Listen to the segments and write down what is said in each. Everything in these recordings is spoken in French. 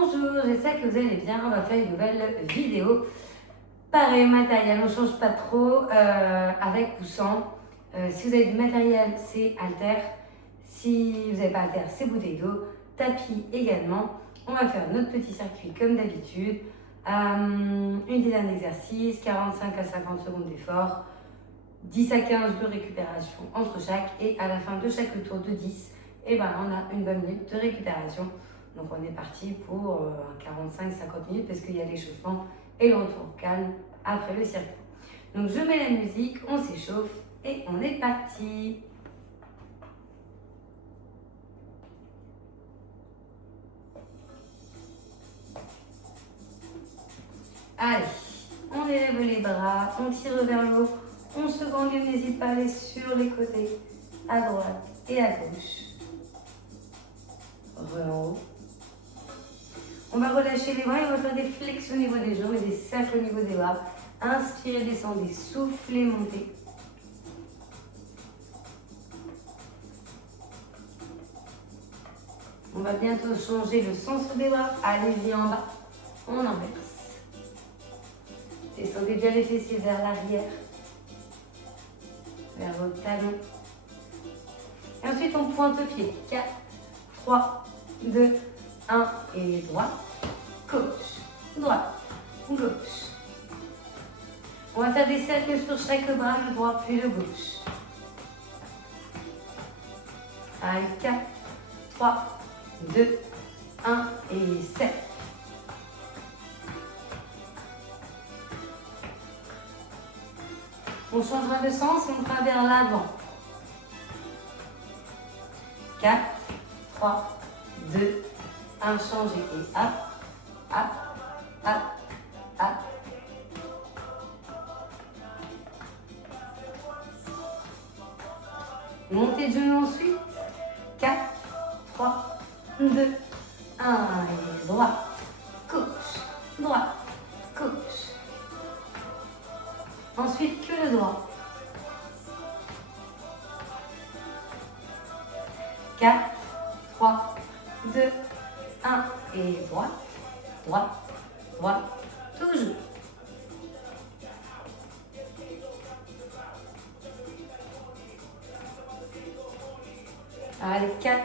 Bonjour, j'espère que vous allez bien. On va faire une nouvelle vidéo. Pareil, matériel, on ne change pas trop, avec ou sans. Si vous avez du matériel, c'est haltère. Si vous n'avez pas haltère, c'est bouteille d'eau. Tapis également. On va faire notre petit circuit comme d'habitude. Une dizaine d'exercices, 45 à 50 secondes d'effort, 10 à 15 de récupération entre chaque. Et à la fin de chaque tour de 10, on a une bonne minute de récupération. Donc on est parti pour 45-50 minutes parce qu'il y a l'échauffement et le retour calme après le circuit. Donc je mets la musique, on s'échauffe et on est parti. Allez, on élève les bras, on tire vers le haut, on se grandit, n'hésite pas à aller sur les côtés, à droite et à gauche. Re-haut. On va relâcher les bras et on va faire des flexions au niveau des jambes et des cercles au niveau des bras. Inspirez, descendez, soufflez, montez. On va bientôt changer le sens des bras. Allez-y en bas. On inverse. Descendez bien les fessiers vers l'arrière, vers vos talons. Et ensuite, on pointe le pied. 4, 3, 2, 1 et droite, gauche, droite, gauche. On va faire des cercles sur chaque bras, le droit puis le gauche. Allez, 4, 3, 2, 1 et 7. On changera de sens et on fera vers l'avant. 4, 3, 2, 1, changez et hop, hop, hop, hop. Montez de genoux ensuite. 4, 3, 2, 1 et droite, gauche, droite, gauche. Ensuite que le droit. 4, 3, 2, 1 et droite, droite, droite, toujours. Allez, 4,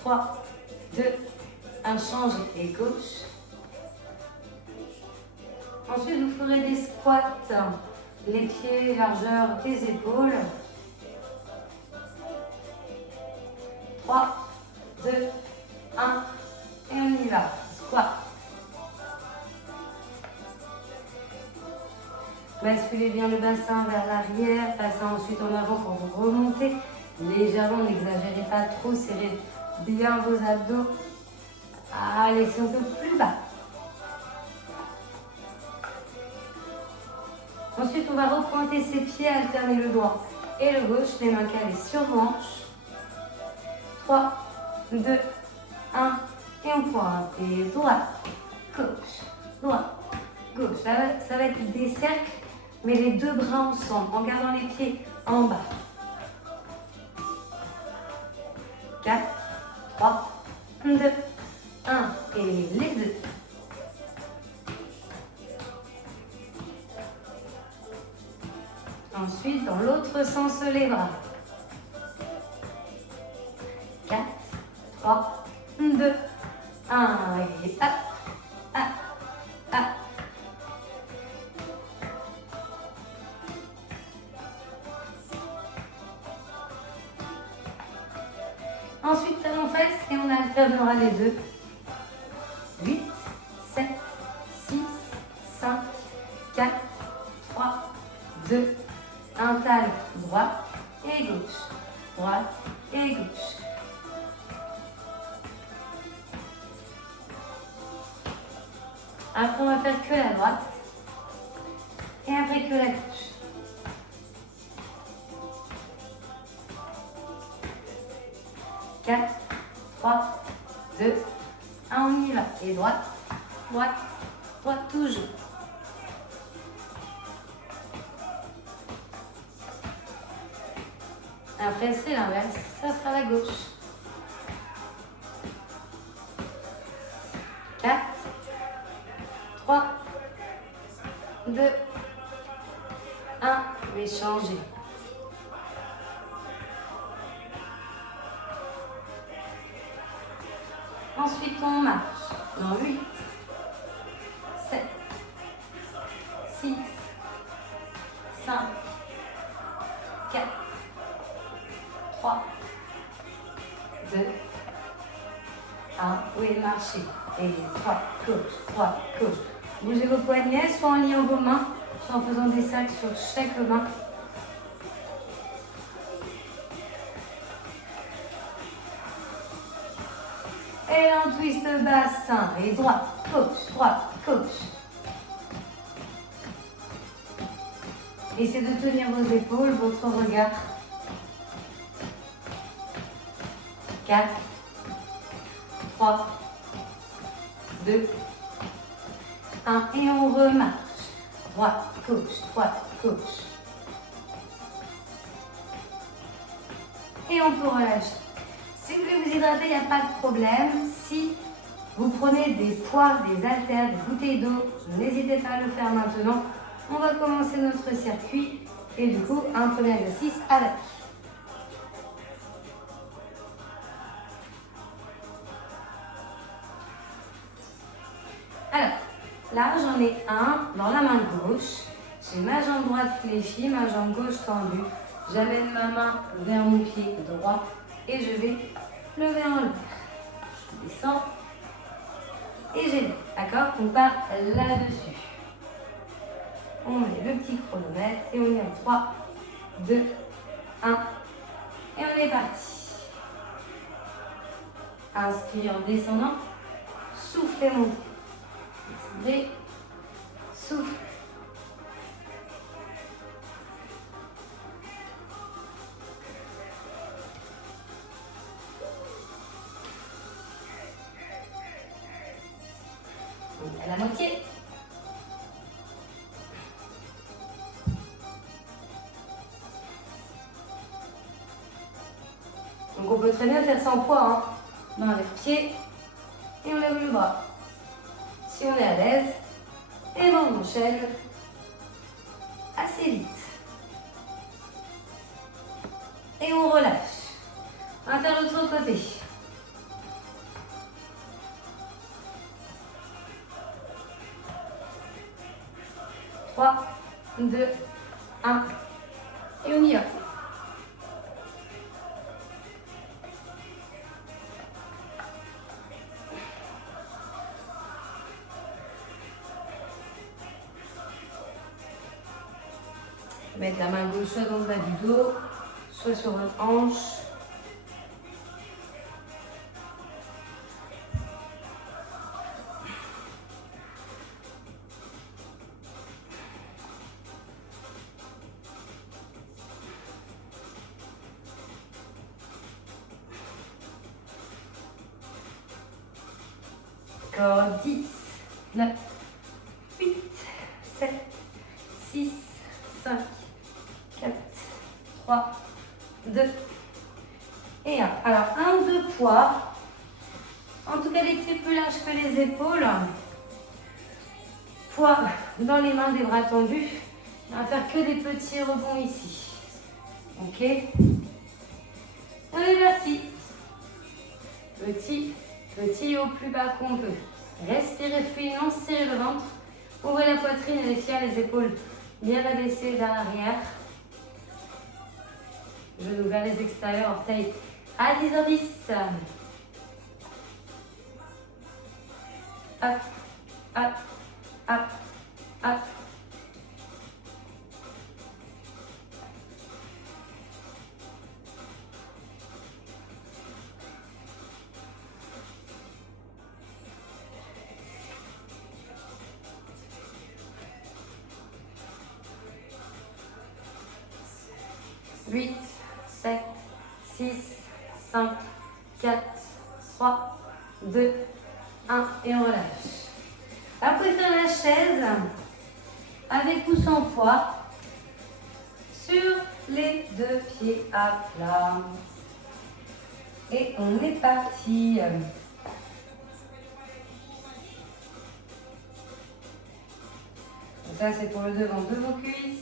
3, 2, 1, changez et gauche. Ensuite, vous ferez des squats, les pieds, largeur des épaules. 3, 2, 1, et on y va. Squat. Basculez bien le bassin vers l'arrière, passez ensuite en avant quand vous remontez. Légèrement, n'exagérez pas trop, serrez bien vos abdos. Allez, c'est un peu plus bas. Ensuite, on va repointer ses pieds, alterner le droit et le gauche, les mains calées sur vos hanches. 3, 2, 1, et on pointe. Et droite, gauche, droite, gauche. Là, ça va être des cercles, mais les deux bras ensemble, en gardant les pieds en bas. 4, 3, 2, 1, et les deux. Ensuite, dans l'autre sens, les bras. 4, 3, 2, 1, et hop, hop, hop. Ensuite, talons fesses et on alternera les deux. 8, 7, 6, 5, 4, 3, 2, 1, talon, droite et gauche, droite et gauche. Après, on va faire que la droite et après que la gauche. Quatre, 3, 2, 1, on y va. Et droite, droite, droite, toujours. Après, c'est l'inverse, ça sera la gauche. 4, 3, 2, 1. Je vais changer. Ensuite, on marche dans 8, 7, 6, 5, 4, 3, 2, 1. Oui, marchez. Et 3, gauche, 3, gauche. Bougez vos poignets, soit en liant vos mains, soit en faisant des cercles sur chaque main. Et là, on twist le bassin. Et droite, gauche. Essayez de tenir vos épaules, votre regard. 4, 3, 2, 1. Et on remarche. Droite, gauche. Et on peut relâcher. Si vous voulez vous hydrater, il n'y a pas de problème. Si vous prenez des poids, des haltères, des bouteilles d'eau, n'hésitez pas à le faire maintenant. On va commencer notre circuit et du coup, un premier exercice avec. Alors, là, j'en ai un dans la main gauche. J'ai ma jambe droite fléchie, ma jambe gauche tendue. J'amène ma main vers mon pied droit et je vais lever en l'air. Je descends et j'élève. D'accord? On part là-dessus. On met le petit chronomètre et on y en 3, 2, 1. Et on est parti. Inspirez en descendant. Soufflez, montez. Descendez. Soufflez. On est à la moitié. Donc on peut très bien faire sans poids, hein. On enlève le pied et on lève le bras. Si on est à l'aise, et ben on enchaîne assez vite. Et on relâche. On va faire l'autre côté. Trois, 2, 1. Et on y va. Mettre la main gauche soit dans le bas du dos, soit sur votre hanche. Encore 10, 9, 8, 7, 6, 5, 4, 3, 2 et 1. Alors, un ou deux poids. En tout cas, les pieds plus larges que les épaules. Poids dans les mains, des bras tendus. On va faire que des petits rebonds ici. Ok? On est parti. Petit au plus bas qu'on peut. Respirez fluidement, serrez le ventre. Ouvrez la poitrine et les fiers, les épaules bien abaissées vers l'arrière. Genoux vers les extérieurs, orteils à 10h10. Hop, hop, hop, hop. Huit, 7, 6, 5, 4, 3, 2, 1 et on relâche. Alors, vous pouvez faire la chaise avec ou sans poids sur les deux pieds à plat. Et on est parti. Ça, c'est pour le devant de vos cuisses.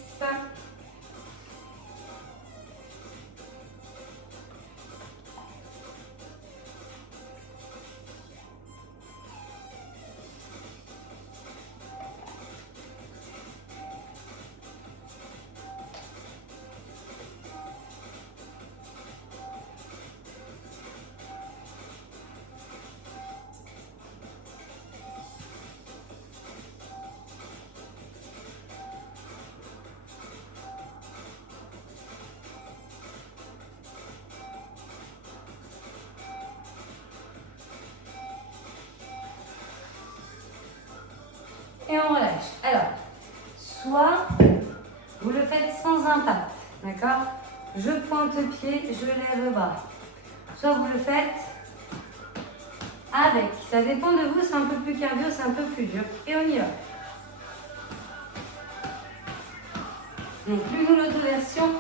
Et on relâche. Alors, soit vous le faites sans impact, d'accord? Je pointe le pied, je lève le bras. Soit vous le faites avec. Ça dépend de vous, c'est un peu plus cardio, c'est un peu plus dur. Et on y va. Donc, l'une ou l'autre version.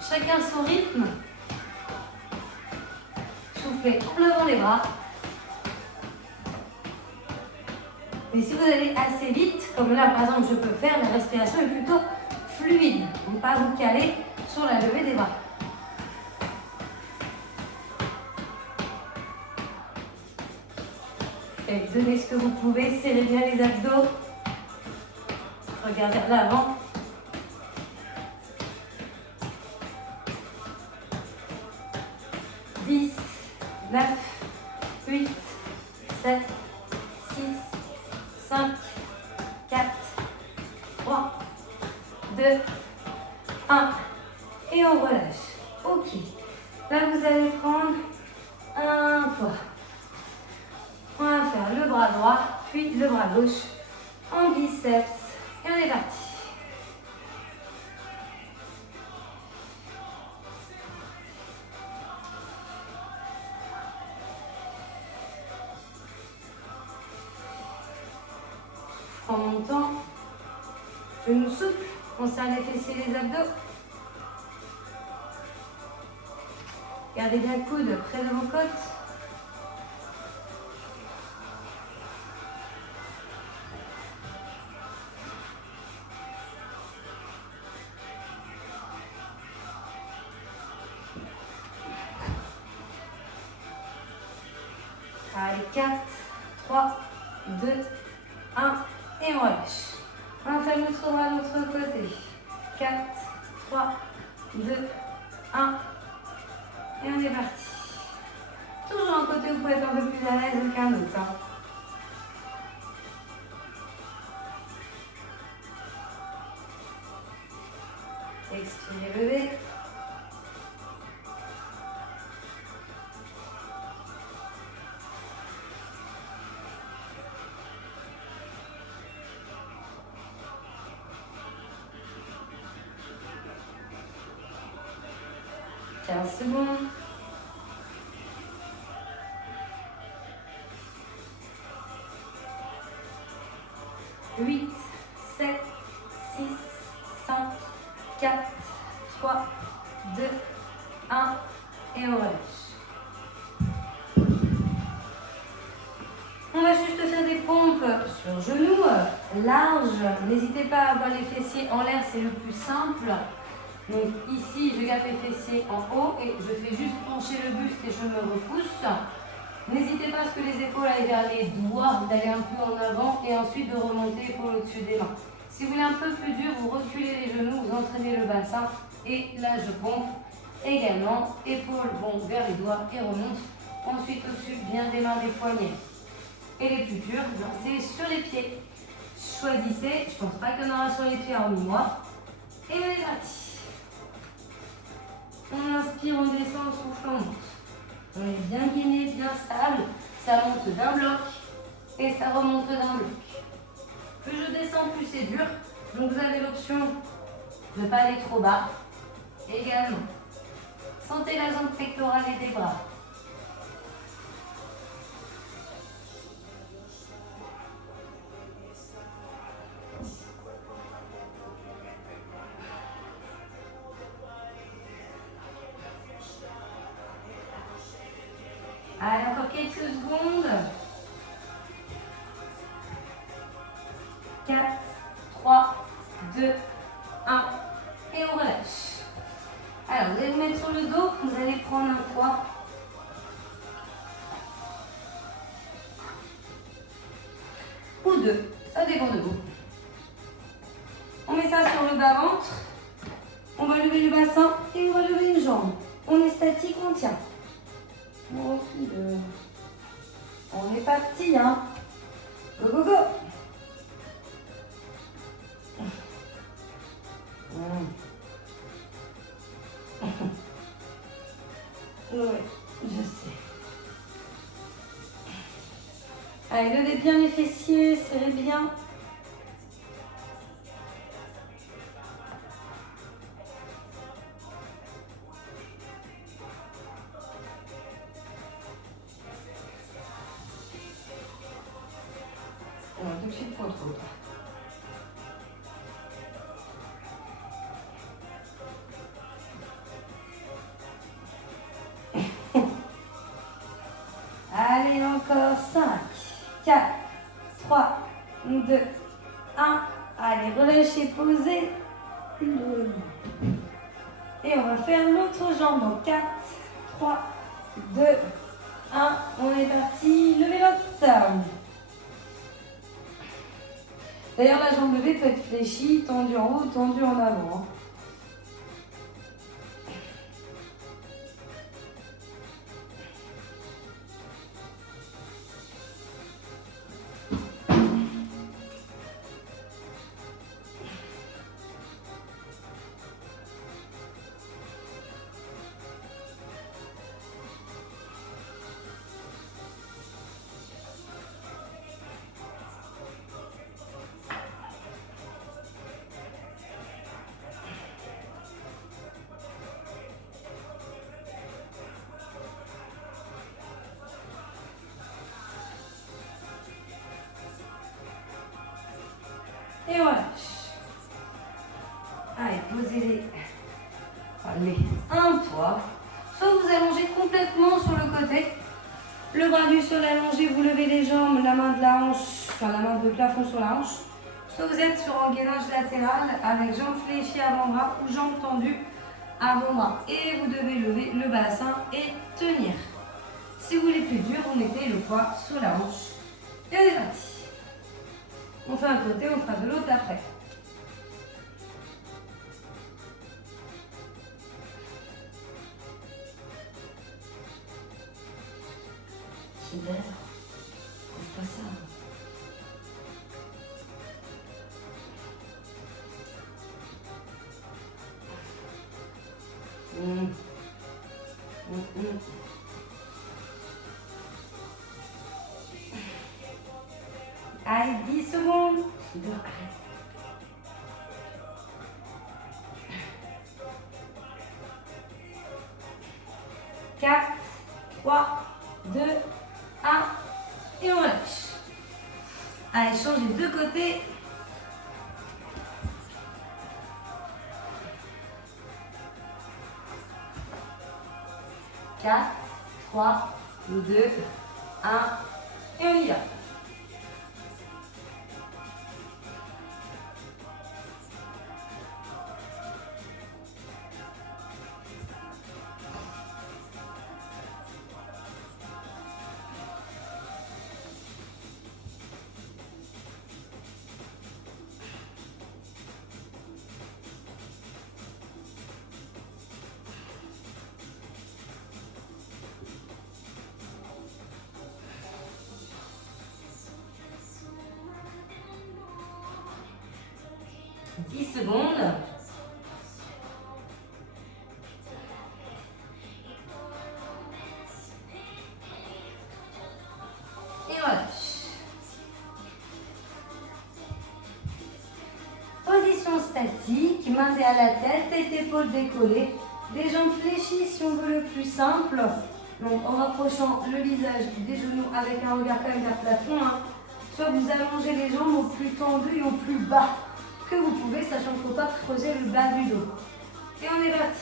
Chacun son rythme. Soufflez en levant les bras. Mais si vous allez assez vite, comme là par exemple je peux faire, la respiration est plutôt fluide. Donc pas vous caler sur la levée des bras. Et donnez ce que vous pouvez, serrez bien les abdos. Regardez vers l'avant. Dix, 9, 8, 7, 6, 5, 4, 3, 2, 1. Et on relâche. Ok. Là, vous allez prendre un poids. On va faire le bras droit, puis le bras gauche en biceps. Et on est parti. En montant, genoux souples, on serre les fessiers, les abdos. Gardez bien le coude près de vos côtes. Allez, 4, 3, 2, 1. Et on relâche. On va faire l'autre bras de l'autre côté. 4, 3, 2, 1. Et on est parti. Toujours un côté où vous pouvez être un peu plus à l'aise qu'un autre. Hein. Expirez, levez. Secondes. 8, 7, 6, 5, 4, 3, 2, 1. Et on relâche. On va juste faire des pompes sur genoux larges. N'hésitez pas à avoir les fessiers en l'air, c'est le plus simple. Donc ici, je garde les fessiers en haut et je fais juste pencher le buste et je me repousse. N'hésitez pas à ce que les épaules aillent vers les doigts, d'aller un peu en avant et ensuite de remonter épaules au-dessus des mains. Si vous voulez un peu plus dur, vous reculez les genoux, vous entraînez le bassin et là je pompe également. Épaules vont vers les doigts et remontent. Ensuite au-dessus, bien démarrer les poignets. Et les plus durs, c'est sur les pieds. Choisissez, je ne pense pas qu'il y en aura sur les pieds hormis moi. Et on est parti. On inspire, on descend, on souffle, on monte. On est bien gainé, bien stable. Ça monte d'un bloc et ça remonte d'un bloc. Plus je descends, plus c'est dur. Donc vous avez l'option de ne pas aller trop bas. Également. Sentez la zone pectorale et des bras. Allez, encore quelques secondes. 3. Ou 2, ça dépend de vous. On met ça sur le bas-ventre. On va lever le bassin et on va lever une jambe. On est statique, on tient. On est parti, hein. Go, go, go. Oui, je sais. Allez, levez bien les fessiers, serrez bien. On va tout de suite contrôle. Allez, encore 5, 4, 3, 2, 1. Allez, relâchez, posez. Et on va faire l'autre jambe. Donc 4, 3, 2, 1. On est parti. Levez l'autre. D'ailleurs, la jambe levée peut être fléchie, tendue en haut, tendue en avant. Et on lâche. Allez, posez-les. Allez, un poids. Soit vous allongez complètement sur le côté. Le bras du sol allongé, vous levez les jambes, la main de la hanche, enfin la main de plafond sur la hanche. Soit vous êtes sur engainage latéral avec jambes fléchies avant-bras ou jambes tendues avant-bras. Et vous devez lever le bassin et tenir. Si vous voulez plus dur, vous mettez le poids sur la hanche. Et on est parti. On fait un côté, on fera de l'autre après. Super. C'est pas ça. Allez, 10 secondes. 4, 3, 2, 1. Et on lâche. Allez, changez de côté. Quatre, 3, 2, 1. Et on y va. Secondes. Et on lâche. Position statique, main à la tête, tête épaules décollées, des jambes fléchies si on veut le plus simple. Donc en rapprochant le visage des genoux avec un regard quand même vers le plafond. Hein. Soit vous allongez les jambes au plus tendu et au plus bas que vous pouvez, sachant qu'il ne faut pas creuser le bas du dos. Et on est parti.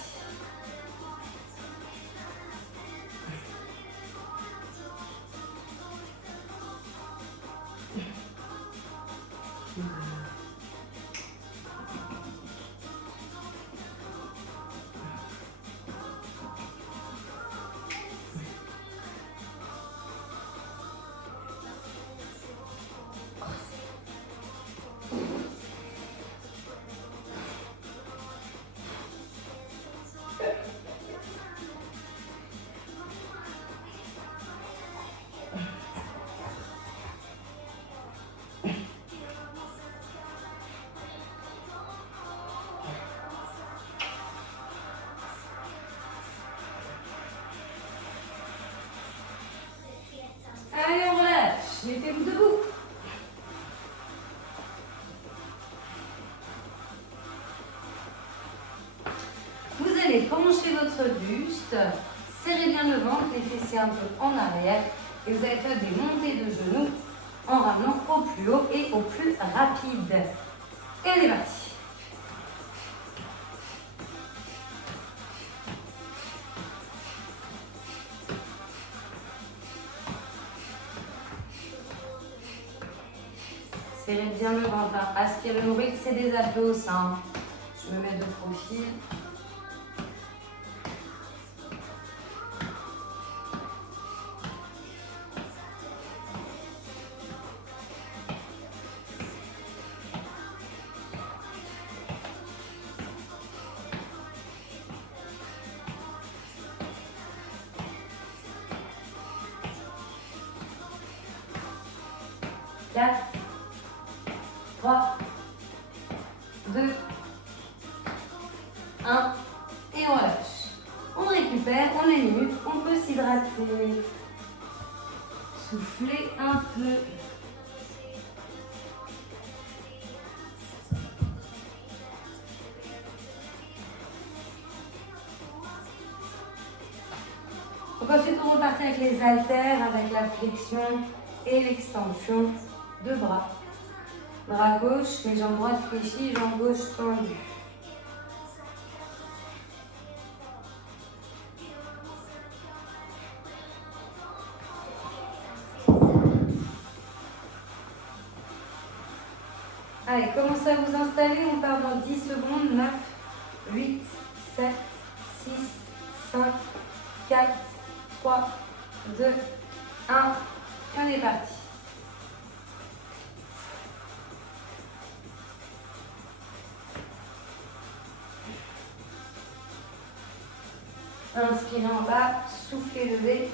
Penchez votre buste, serrez bien le ventre, les fessiers un peu en arrière et vous allez faire des montées de genoux en ramenant au plus haut et au plus rapide. Et on est parti. Serrez bien le ventre, aspirez le nombril, c'est des abdos ça. Hein. Je me mets de profil. Quatre, 3, 2, 1 et on relâche. On récupère, on est minute, on peut s'hydrater. Souffler un peu. Donc ensuite on repart avec les haltères, avec la flexion et l'extension de bras. Bras gauche, les jambes droites fléchies, jambes gauche tendues. Allez, commencez à vous installer, on part dans 10 secondes. 9, 8, 7, 6, 5, 4, 3, 2, 1. On est parti. Inspirez en bas, soufflez, levez.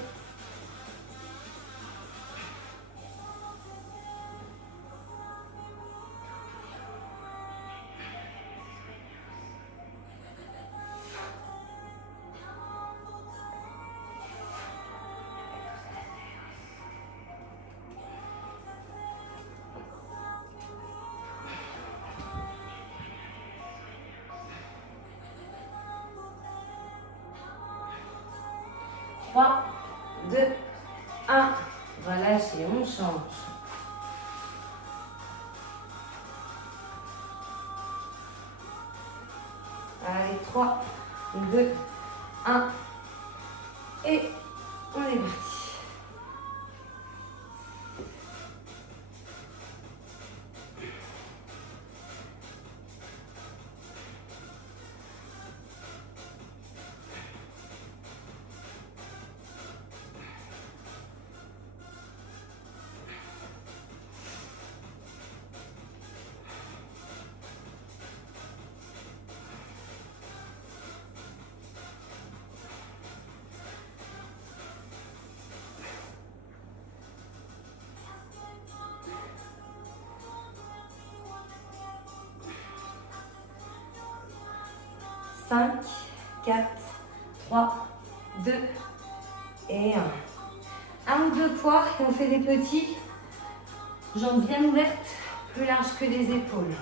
Trois, 2, 1. Relâchez, on change. Allez, 3, 2, 1. Et on est parti. Cinq, 4, 3, 2 et 1. Un ou deux poids et on fait des petits. Jambes bien ouvertes, plus larges que les épaules.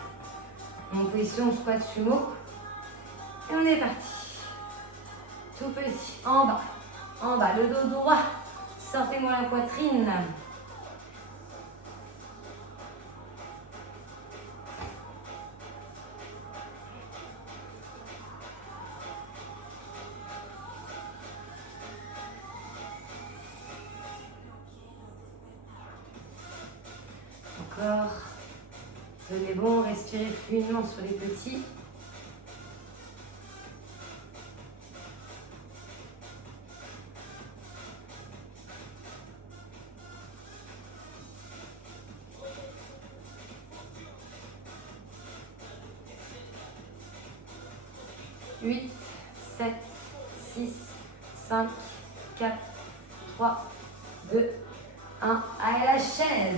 En position squat sumo. Et on est parti. Tout petit, en bas, le dos droit. Sortez-moi la poitrine. Encore. Tenez bon, respirez fluidement sur les petits. Huit, 7, 6, 5, 4, 3, 2, 1. Allez, la chaise.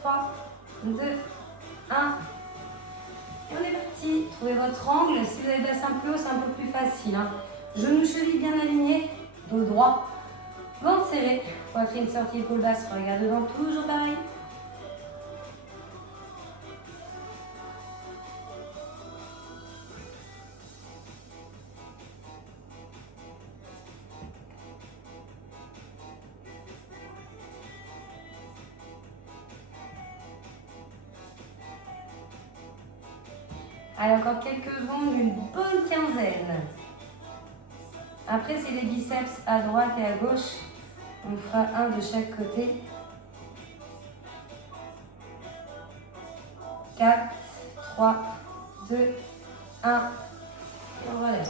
3, 2, 1. Et on est parti. Trouvez votre angle. Si vous avez le bassin plus haut, c'est un peu plus facile. Hein. Genoux, chevilles bien alignés. Dos droit. Ventre serré. Poitrine sortie, épaule basse. Regarde devant. Toujours pareil. Allez, encore quelques secondes, une bonne quinzaine. Après, c'est les biceps à droite et à gauche. On fera un de chaque côté. 4, 3, 2, 1. Et on relâche.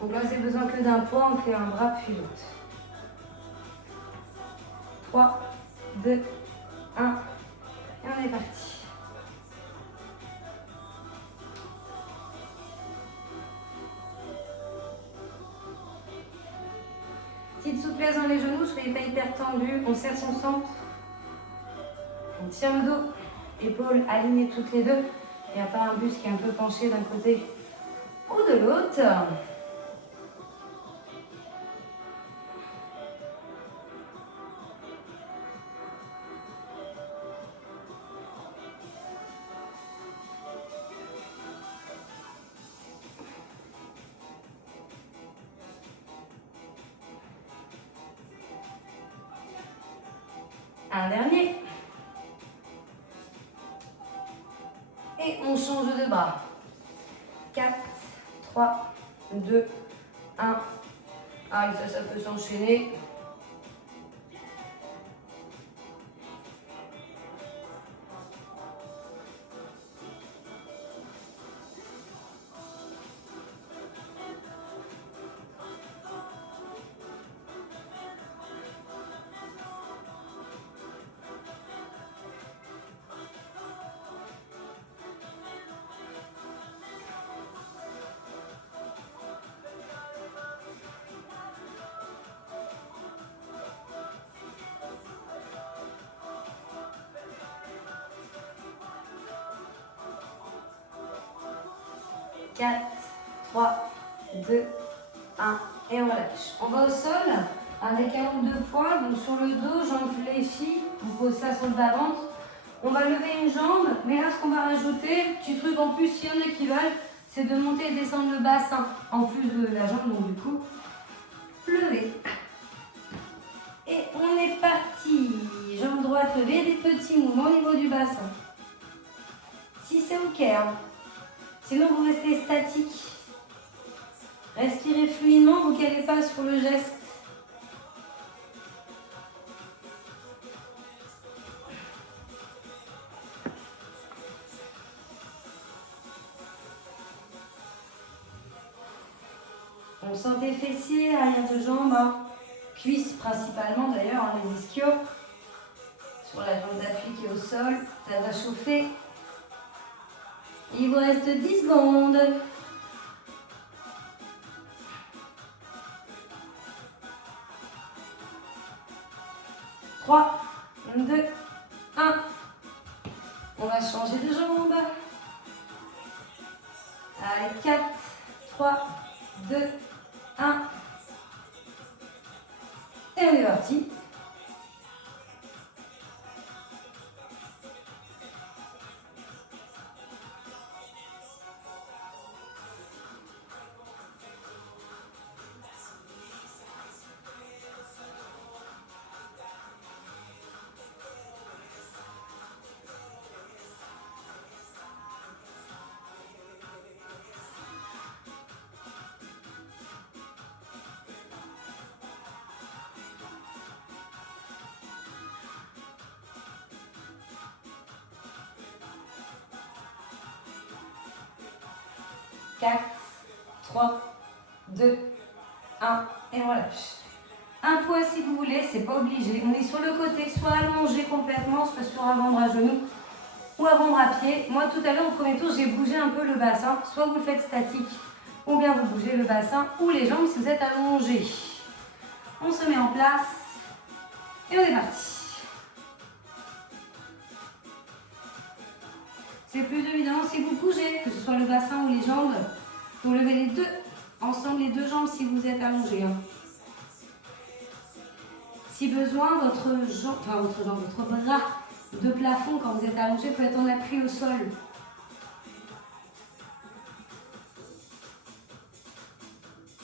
Donc là, c'est besoin que d'un poids. On fait un bras puis l'autre. 3, 2, 1. Et on est parti. Petite souplesse dans les genoux, soyez pas hyper tendu. On serre son centre. On tient le dos. Épaules alignées toutes les deux. Il n'y a pas un buste qui est un peu penché d'un côté ou de l'autre. Un dernier. Et on change de bras. 4, 3, 2, 1. Allez, ça peut s'enchaîner. Quatre, 3, 2, 1. Et on relâche. On va au sol avec un ou deux points. Donc sur le dos, jambes fléchies. Vous posez ça sur le bas-ventre. On va lever une jambe. Mais là, ce qu'on va rajouter, petit truc en plus, s'il y en a qui veulent, c'est de monter et descendre le bassin. En plus de la jambe, donc du coup, lever. Et on est parti. Jambe droite levée, des petits mouvements au niveau du bassin. Si c'est OK, hein. Sinon, vous restez statique. Respirez fluidement, vous ne calez pas sur le geste. On sent tes fessiers, arrière de jambes, hein. Cuisses principalement d'ailleurs, hein, les ischios. Sur la jambe d'appui qui est au sol, ça va chauffer. Il vous reste 10 secondes. 3, 2, 1. On va changer de jambe. Allez, 4, 3, 2, 1. Et on est parti. Quatre, 3, 2, 1 et on relâche. Un poids si vous voulez, c'est pas obligé. On est sur le côté, soit allongé complètement, soit sur avant-bras genou ou avant-bras pied. Moi tout à l'heure au premier tour, j'ai bougé un peu le bassin. Soit vous le faites statique, ou bien vous bougez le bassin ou les jambes si vous êtes allongé. On se met en place et on est parti. C'est plus évident si vous bougez, que ce soit le bassin ou les jambes. Vous levez les deux, ensemble les deux jambes si vous êtes allongé. Hein. Si besoin, votre bras de plafond quand vous êtes allongé peut être en appui au sol.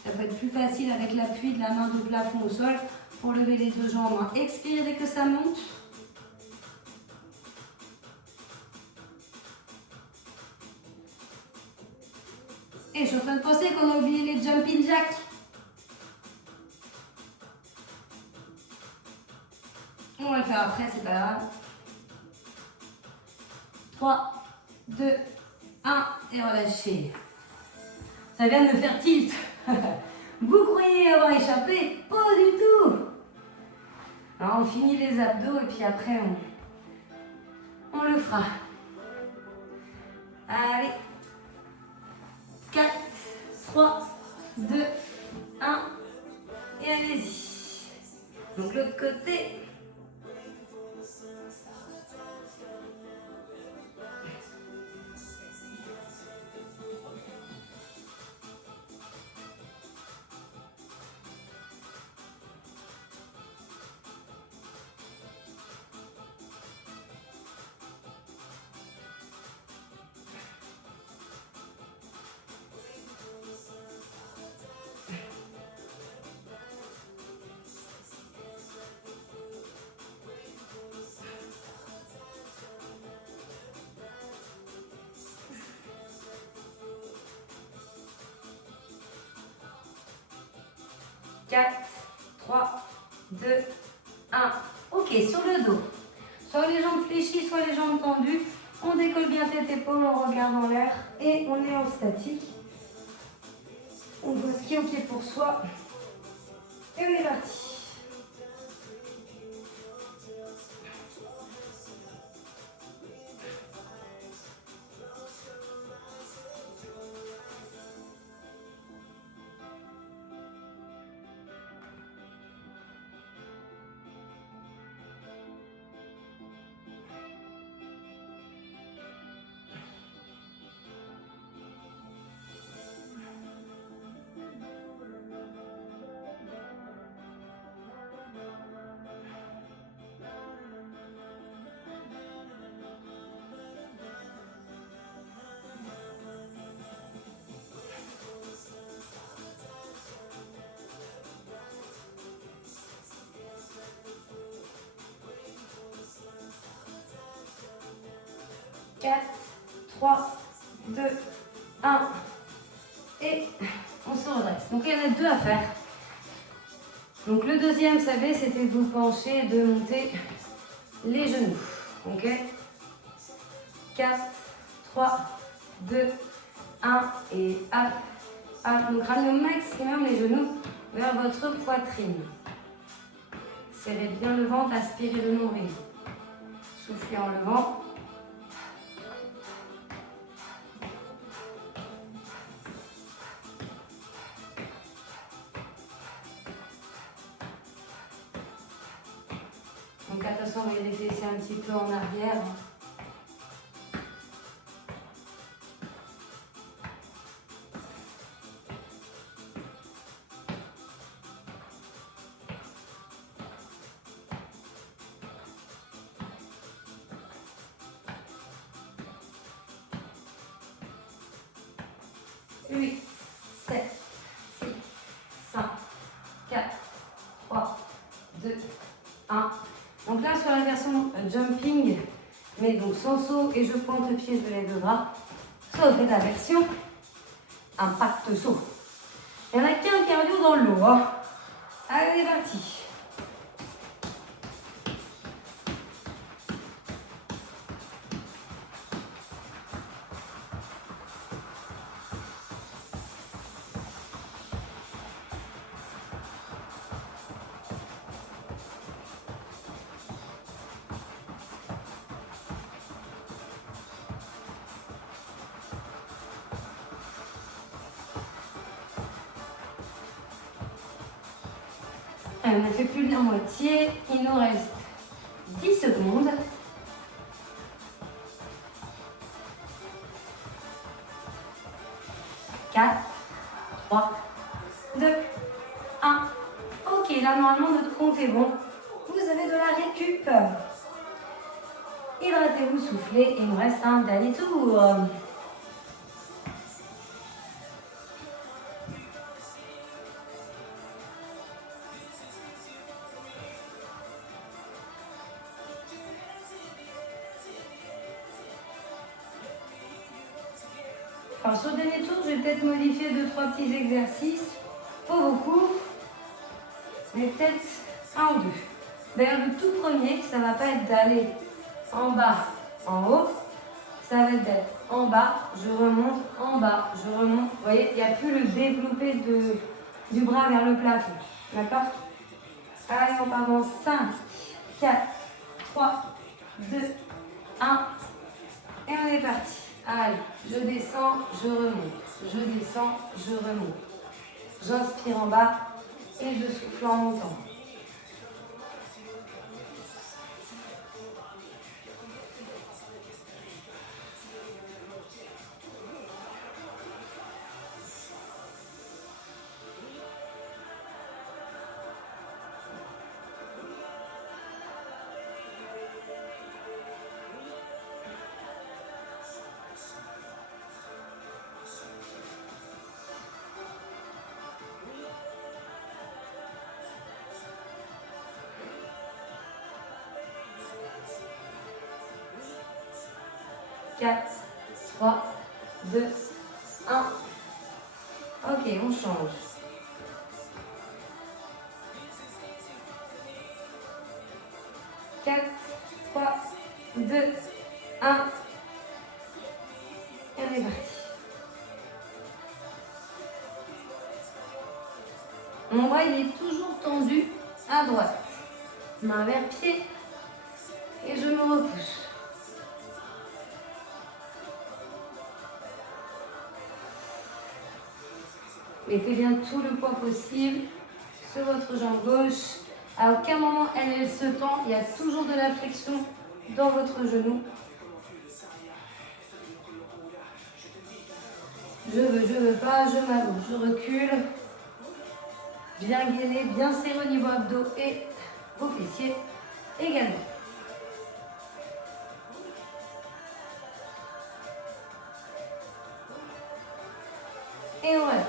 Ça peut être plus facile avec l'appui de la main de plafond au sol pour lever les deux jambes. Hein. Expirez dès que ça monte. Et je suis en train de penser qu'on a oublié les jumping jacks. On va le faire après, c'est pas grave. 3, 2, 1 et relâchez. Ça vient de me faire tilt. Vous croyez avoir échappé? Pas du tout. Alors on finit les abdos et puis après on le fera. Allez. 4, 3, 2, 1 et allez-y. Donc l'autre côté. Quatre, 3, 2, 1. Ok, sur le dos. Soit les jambes fléchies, soit les jambes tendues. On décolle bien tête épaule, on regarde en l'air et on est en statique. On voit ce qui est ok pour soi. Et on est parti. Quatre, 3, 2, 1. Et on se redresse. Donc il y en a deux à faire. Donc le deuxième, vous savez, c'était de vous pencher et de monter les genoux. Ok? 4, 3, 2, 1 et hop, hop. Donc ramenez au maximum les genoux vers votre poitrine. Serrez bien le ventre, aspirez le nombril. Soufflez en levant. Donc attention, vous voyez les fessiers un petit peu en arrière. Huit, 7, 6, 5, 4, 3, 2, 1. Donc là, sur la version jumping, mais donc sans saut et je pointe le pied, je lève le bras. Soit vous faites la version impact saut. Il n'y en a qu'un cardio dans l'eau. Hein. Allez, c'est parti. On a fait plus de la moitié. Il nous reste 10 secondes. Quatre, 3, 2, 1. Ok, là normalement notre compte est bon. Vous avez de la récup. Hydratez-vous, soufflez. Il nous reste un dernier tour. Alors sur le dernier tour, je vais peut-être modifier 2-3 petits exercices. Pas beaucoup, mais peut-être un ou deux. D'ailleurs, le tout premier, ça ne va pas être d'aller en bas, en haut. Ça va être d'être en bas, je remonte, en bas, je remonte. Vous voyez, il n'y a plus le développé du bras vers le plafond. D'accord? Allez, on part dans 5, 4, 3, 2, 1. Et on est parti. Allez, je descends, je remonte. Je descends, je remonte. J'inspire en bas et je souffle en montant. Quatre, 3, 2, 1. Ok, on change. Quatre, 3, 2, 1. Et on est parti. Mon bras, il est toujours tendu à droite. Main vers pied. Et je me repousse. Mettez bien tout le poids possible sur votre jambe gauche. À aucun moment elle se tend. Il y a toujours de la flexion dans votre genou. Je veux pas, je m'allonge, je recule. Bien gainé, bien serré au niveau abdos et vos fessiers également. Et on relâche.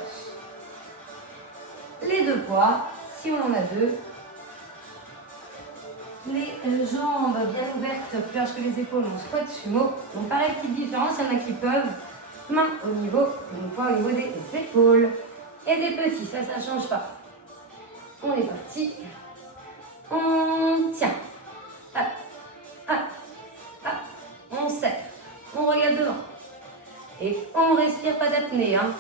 Les deux poids, si on en a deux. Les jambes bien ouvertes, plus larges que les épaules, on squat sumo. Donc pareil, petite différence, il y en a qui peuvent. Main au niveau, donc poids au niveau des épaules. Et des petits, ça ne change pas. On est parti. On tient. Hop, hop, hop. On serre. On regarde devant. Et on respire, pas d'apnée, hein.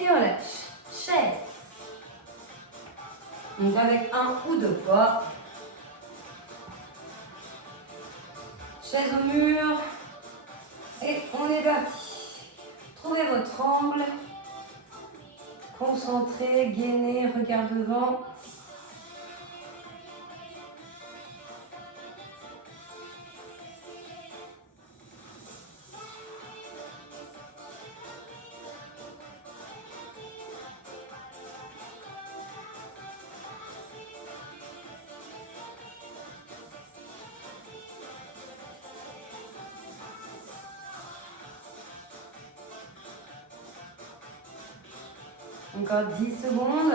Et on lâche. Chaise. Donc avec un ou deux poids. Chaise au mur. Et on est parti. Trouvez votre angle. Concentré, gainé, regard devant. Encore 10 secondes.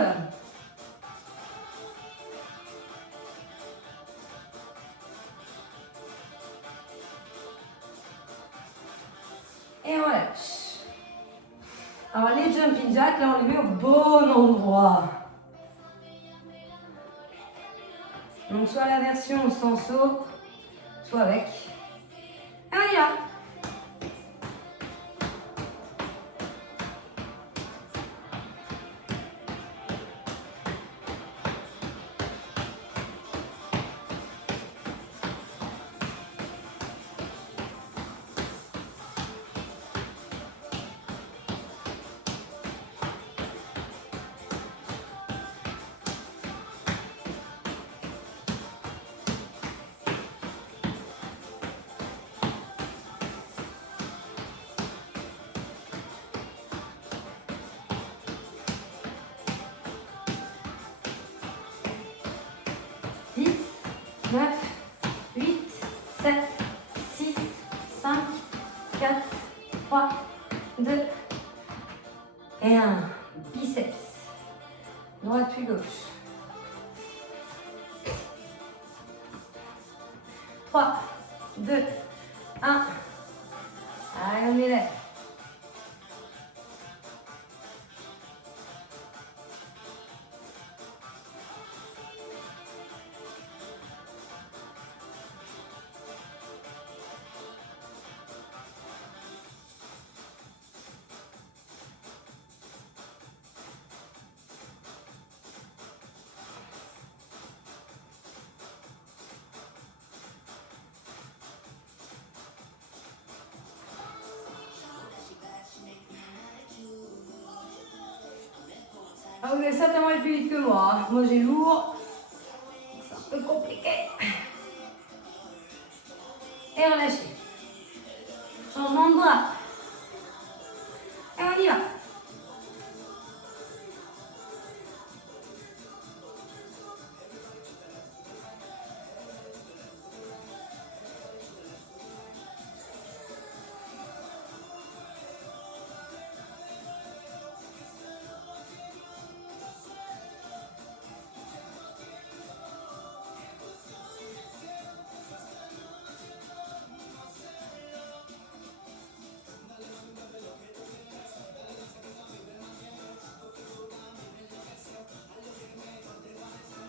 Et on lâche. Alors les jumping jacks, là on les met au bon endroit. Donc soit la version sans saut, soit avec. Et on y va. 9, 8, 7, 6, 5, 4, 3, 2 et 1. Biceps. Droite puis gauche. 3, 2, 1. Allez, on est là. Ah, vous allez certainement aller plus vite que moi. Hein. Moi j'ai lourd. C'est un peu compliqué. Et relâchez. Changement de bras. Et on y va.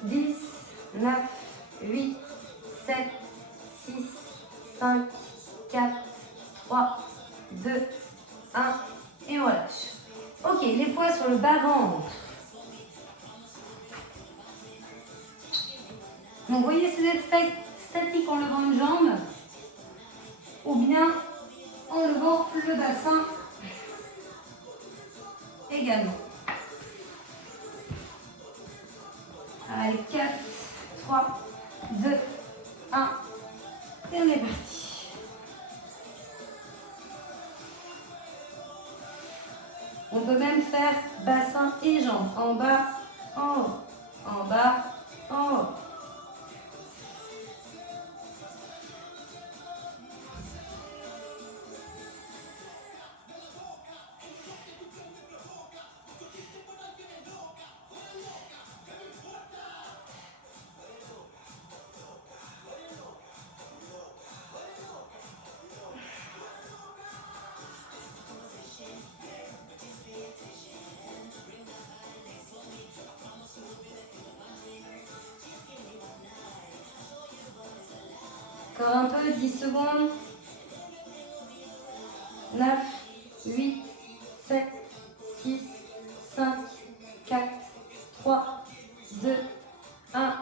Dix, 9, 8, 7, 6, 5, 4, 3, 2, 1 et on relâche. Ok, les poids sur le bas-ventre. Donc, vous voyez si vous êtes statique en levant une jambe ou bien en levant le bassin également. Allez, 4, 3, 2, 1 et on est parti. On peut même faire bassin et jambes. En bas, en haut. En bas, en haut. Encore un peu, 10 secondes. 9, 8, 7, 6, 5, 4, 3, 2, 1.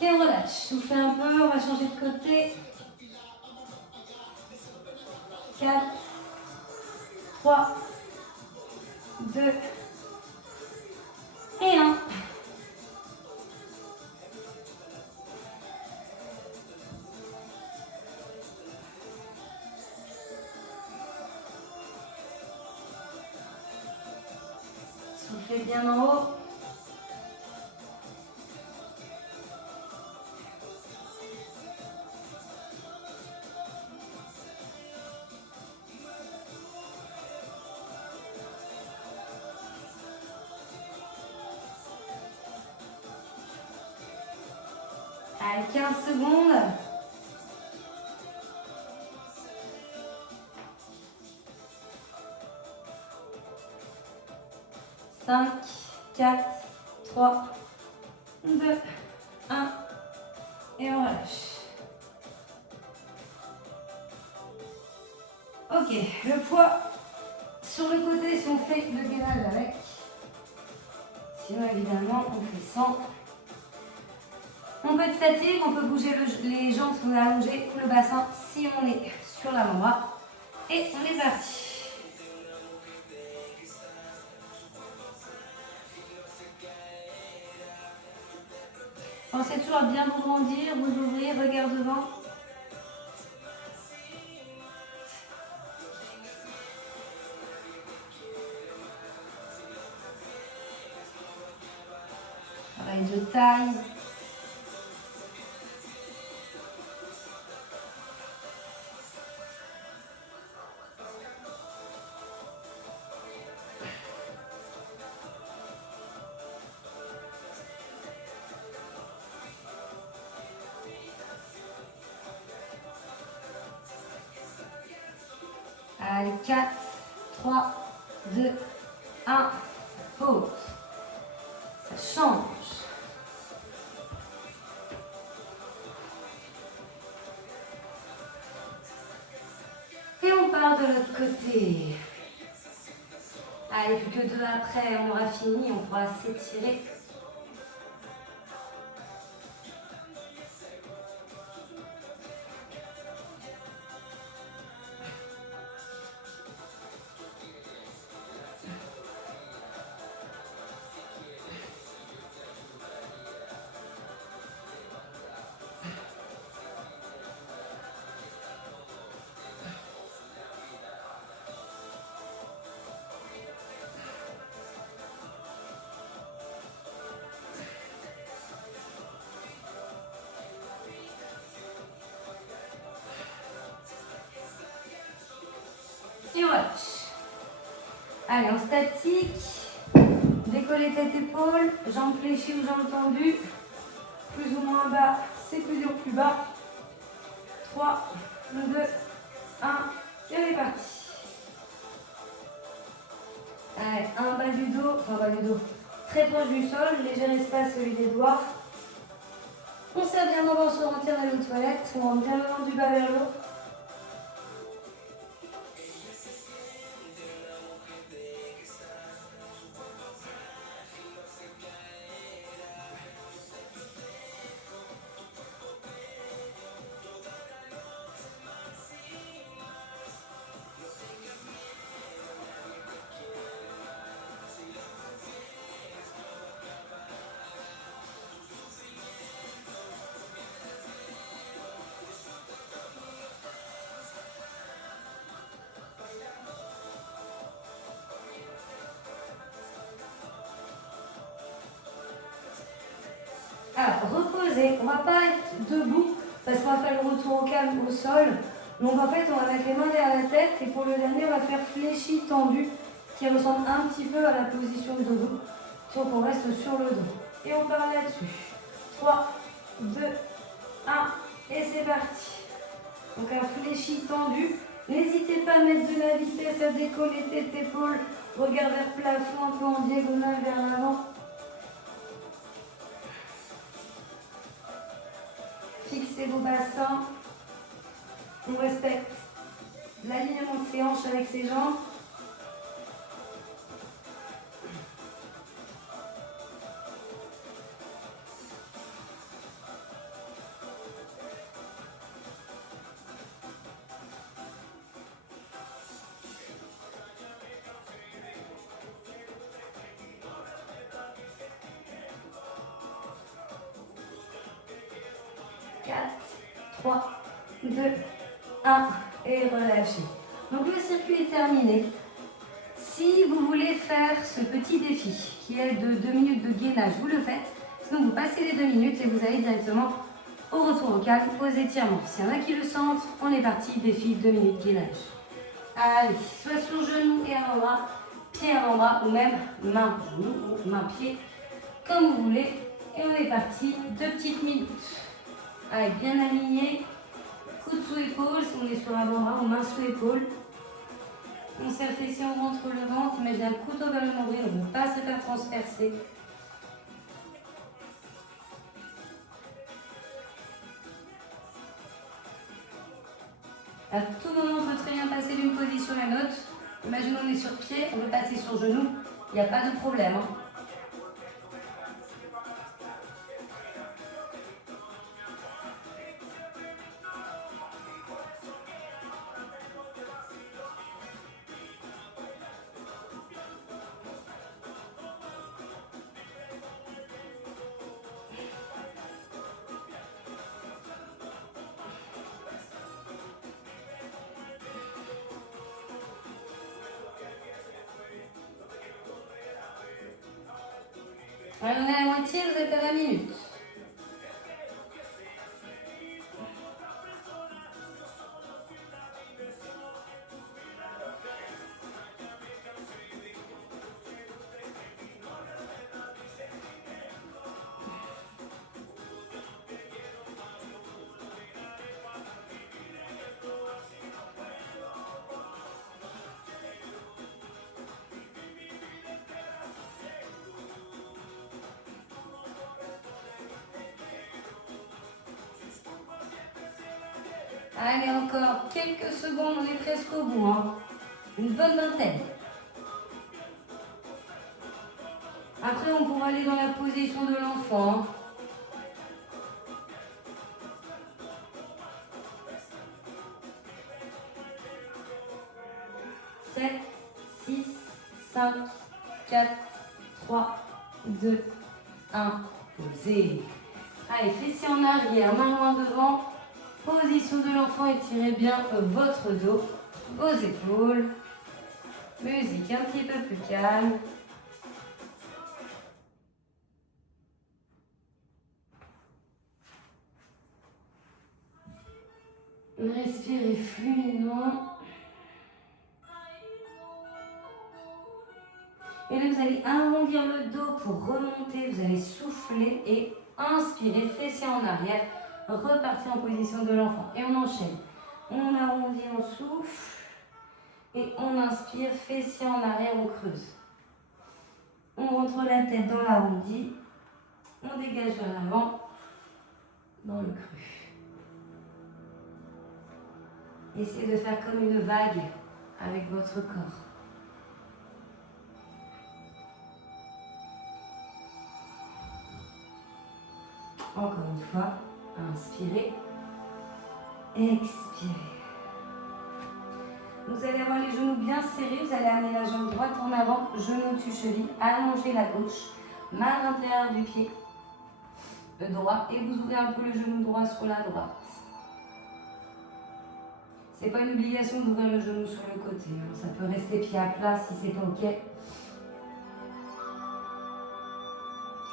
Et on relâche. Soufflez un peu, on va changer de côté. 4, 3, 2 et 1. Soufflez bien en haut. Allez, 15 secondes. Cinq, 4, 3, 2, 1 et on relâche. Ok, le poids sur le côté si on fait le gainage avec. Sinon évidemment on fait sans. On peut être statique, on peut bouger les jambes si on est allongé ou le bassin si on est sur l'avant-bras. Et on est parti. Pensez toujours à bien vous grandir, vous ouvrir, regard devant. Travail de taille. Allez, 4, 3, 2, 1. Pause. Ça change. Et on part de l'autre côté. Allez, plus que 2 après, on aura fini, on pourra s'étirer. Et watch. Allez, en statique, décoller tête épaule, jambes fléchies ou jambes tendues, plus ou moins bas, c'est plus dur, plus bas. 3, 2, 1, et on est parti. Allez, un bas du dos, très proche du sol, léger espace celui des doigts. On serre bien dans le ventre, on tient d'aller aux toilettes, on rentre bien le ventre du bas vers le haut. Alors, reposer, on ne va pas être debout parce qu'on va faire le retour au calme au sol. Donc en fait, on va mettre les mains derrière la tête et pour le dernier, on va faire fléchi, tendu, qui ressemble un petit peu à la position de dodo. Donc on reste sur le dos. Et on part là-dessus. 3, 2, 1, et c'est parti. Donc un fléchi tendu. N'hésitez pas à mettre de la vitesse, à décoller tête, épaule, regard vers le plafond, un peu en diagonale vers l'avant. Fixez vos bassins. On respecte l'alignement de ses hanches avec ses jambes. Quatre, 3, 2, 1 et relâchez. Donc le circuit est terminé. Si vous voulez faire ce petit défi qui est de 2 minutes de gainage, vous le faites. Sinon vous passez les 2 minutes et vous allez directement au retour au calme, aux étirements. S'il y en a qui le sentent, on est parti, défi 2 minutes gainage. Allez, soit sur genou et avant-bras, pied avant-bras ou même main genou ou main pied, comme vous voulez. Et on est parti, 2 petites minutes. Allez, bien aligné, coude sous épaule, si on est sur l'avant-bras, ou main sous épaule. On serre fessier, on rentre le ventre, on met bien le couteau vers le nombril, on ne veut pas se faire transpercer. À tout moment, on peut très bien passer d'une position à une autre. Imaginons on est sur pied, on veut passer sur genou, il n'y a pas de problème. Alors, on est à la moitié, vous êtes à la minute. Allez, encore quelques secondes, on est presque au bout. Hein. Une bonne vingtaine. Après, on pourra aller dans la position de l'enfant. 7, 6, 5, 4, 3, 2, 1. Posez. Allez, fessiers en arrière, main loin devant. Position de l'enfant, étirez bien votre dos, vos épaules. Musique un petit peu plus calme. Respirez fluidement. Et là, vous allez arrondir le dos pour remonter. Vous allez souffler et inspirer, fessiers en arrière. Repartir en position de l'enfant. Et on enchaîne. On arrondit, on souffle. Et on inspire, fessiers en arrière, on creuse. On rentre la tête dans l'arrondi. On dégage vers l'avant, dans le cru. Essayez de faire comme une vague avec votre corps. Encore une fois, inspirez, expirez. Vous allez avoir les genoux bien serrés, vous allez amener la jambe droite en avant, genou dessus cheville, allongez la gauche, main à l'intérieur du pied droit et vous ouvrez un peu le genou droit sur la droite. C'est pas une obligation d'ouvrir le genou sur le côté, hein. Ça peut rester pied à plat si c'est pas ok.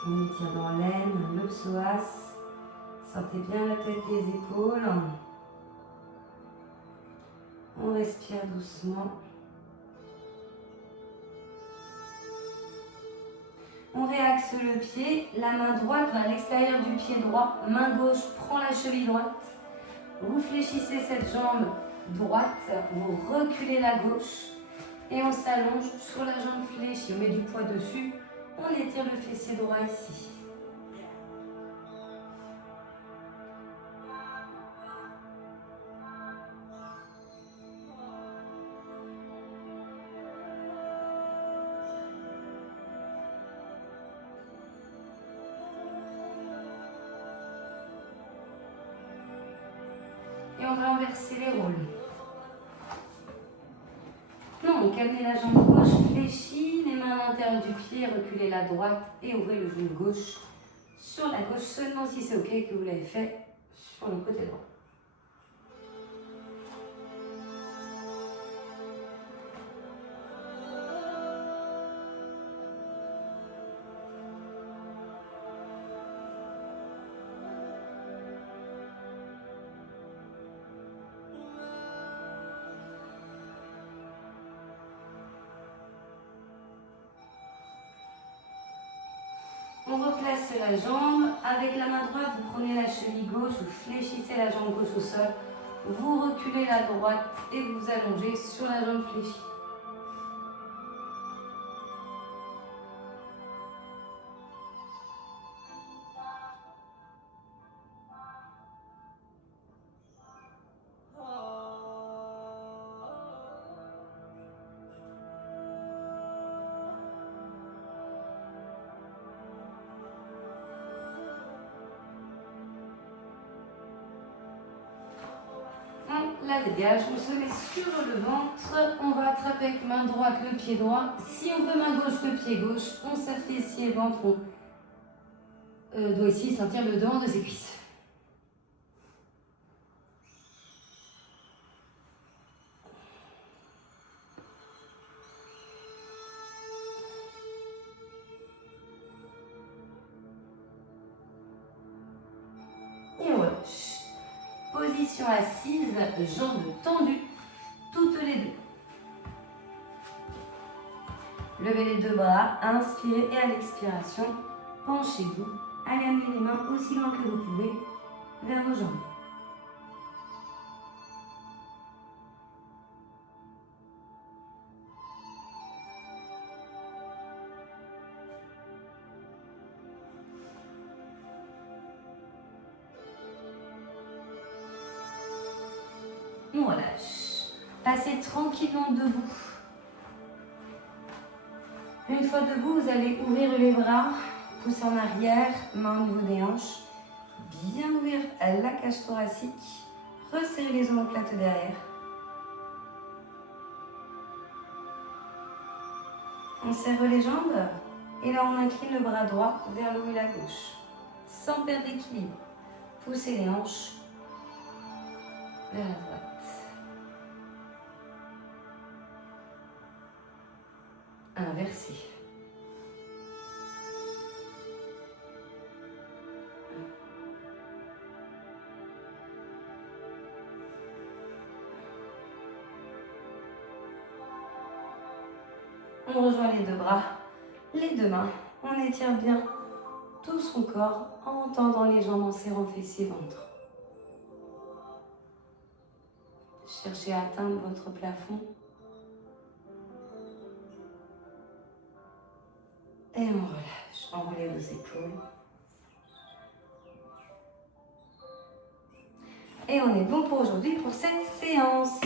On étire dans l'aine, le psoas. Sortez bien la tête des épaules. On respire doucement. On réaxe le pied. La main droite va à l'extérieur du pied droit. Main gauche prend la cheville droite. Vous fléchissez cette jambe droite. Vous reculez la gauche. Et on s'allonge sur la jambe fléchie. On met du poids dessus. On étire le fessier droit ici. Et on va inverser les rôles. Donc, amenez la jambe gauche fléchie, les mains à l'intérieur du pied, reculez la droite et ouvrez le genou gauche sur la gauche, seulement si c'est ok que vous l'avez fait sur le côté droit. On replace la jambe. Avec la main droite, vous prenez la cheville gauche, vous fléchissez la jambe gauche au sol. Vous reculez la droite et vous vous allongez sur la jambe fléchie. On la dégage, on se met sur le ventre, on va attraper avec main droite le pied droit. Si on peut main gauche le pied gauche, on s'affaissit le ventre, on doit ici sentir le devant de ses cuisses. Et on relâche. Position assise, jambes tendues, toutes les deux. Levez les deux bras, inspirez et à l'expiration, penchez-vous. Allez amener les mains aussi loin que vous pouvez vers vos jambes. on relâche. Passez tranquillement debout. Une fois debout, vous allez ouvrir les bras, pouce en arrière, main au niveau des hanches. Bien ouvrir la cage thoracique. Resserrez les omoplates derrière. On serre les jambes et là on incline le bras droit vers le haut et la gauche. Sans perdre l'équilibre. Poussez les hanches vers la droite. Inversé. On rejoint les deux bras, les deux mains. On étire bien tout son corps en tendant les jambes en serrant fessiers et ventre. Cherchez à atteindre votre plafond. Et on relâche. Enroulez vos épaules. Et on est bon pour aujourd'hui pour cette séance.